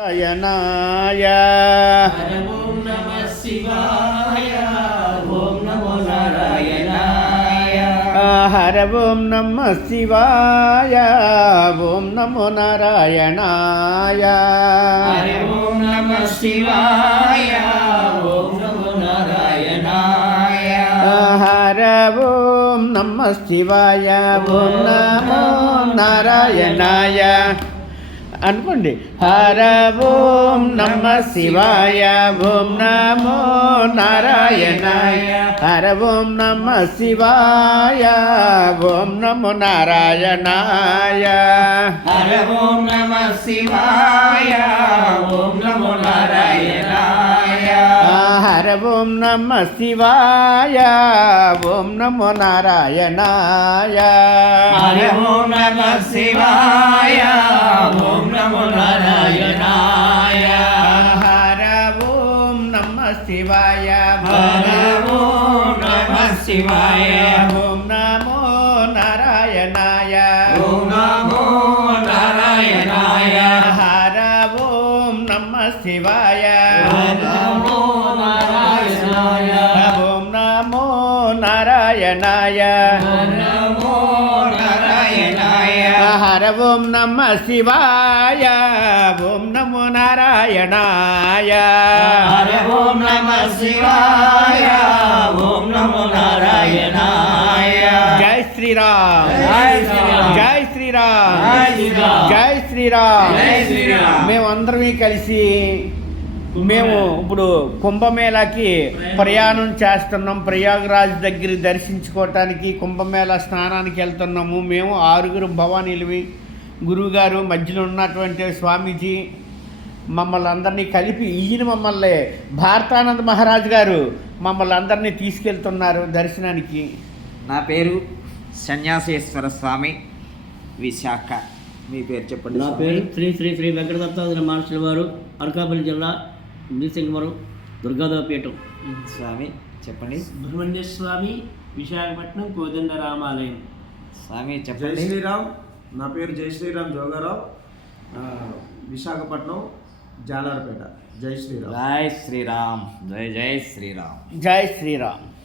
నారాయణాయ. ఓం నమ శివాయ. ఓం నమో నారాయణాయ. హర ఓం నమ శివాయ. ఓం నమో నారాయణాయ. హరి ఓం నమ శివాయ. ఓం నమో నారాయణాయ. హర ఓం నమ శివాయ. ఓం నమో నారాయణాయ. అనుకోండి. హర ఓం నమ శివాయ ఓం నమో నారాయణాయ హర ఓం నమ శివాయ ఓం నమో నారాయణాయ. హర ఓం నమ శివాయ ఓం నమో నారాయణాయ. హర ఓం నమ శివాయ ఓం నమో నారాయణాయ. హరి ఓం నమ శివాయ నారాయణాయ హర ఓం నమ శివాయ హర ఓం నమ శివాయ ఓం నమో నారాయణాయ ఓం నమో నారాయణాయ హర ఓం నమ శివాయ నారాయణాయ ఓం నమో నారాయణాయ ఓం నమ శివాయ ఓం నమో నారాయణాయ. ఓం నమ శివాయ ఓం నమో నారాయణాయ. జై శ్రీరామ్. జై శ్రీరామ్. జై శ్రీరామ్. శ్రీరామ్. మేమందరమే కలిసి మేము ఇప్పుడు కుంభమేళాకి ప్రయాణం చేస్తున్నాం. ప్రయాగరాజ్ దగ్గర దర్శించుకోవటానికి కుంభమేళా స్నానానికి వెళ్తున్నాము. మేము ఆరుగురు భవానీలవి. గురువుగారు మధ్యలో ఉన్నటువంటి స్వామీజీ మమ్మల్ని అందరినీ కలిపి ఈయన మమ్మల్ని భారతానంద మహారాజ్ గారు మమ్మల్ని అందరినీ తీసుకెళ్తున్నారు దర్శనానికి. నా పేరు సన్యాసేశ్వర స్వామి విశాఖ. మీ పేరు చెప్పండి నా. పేరు శ్రీ శ్రీ శ్రీ వెంకటదత్తాదిన మహర్షుల వారు అనకాపల్లి జిల్లా నీసింగవరం దుర్గాదేవపీఠం స్వామి చెప్పండి. సుబ్రహ్మణ్య స్వామి విశాఖపట్నం కోదండ రామాలయం. స్వామి జై చెప్పండి. శ్రీరామ్. నా పేరు జై శ్రీరామ్ జోగారావు. ఆ, విశాఖపట్నం జాలార్పేట. జై శ్రీరామ్. జై శ్రీరామ్. జై జై శ్రీరామ్. జై శ్రీరామ్.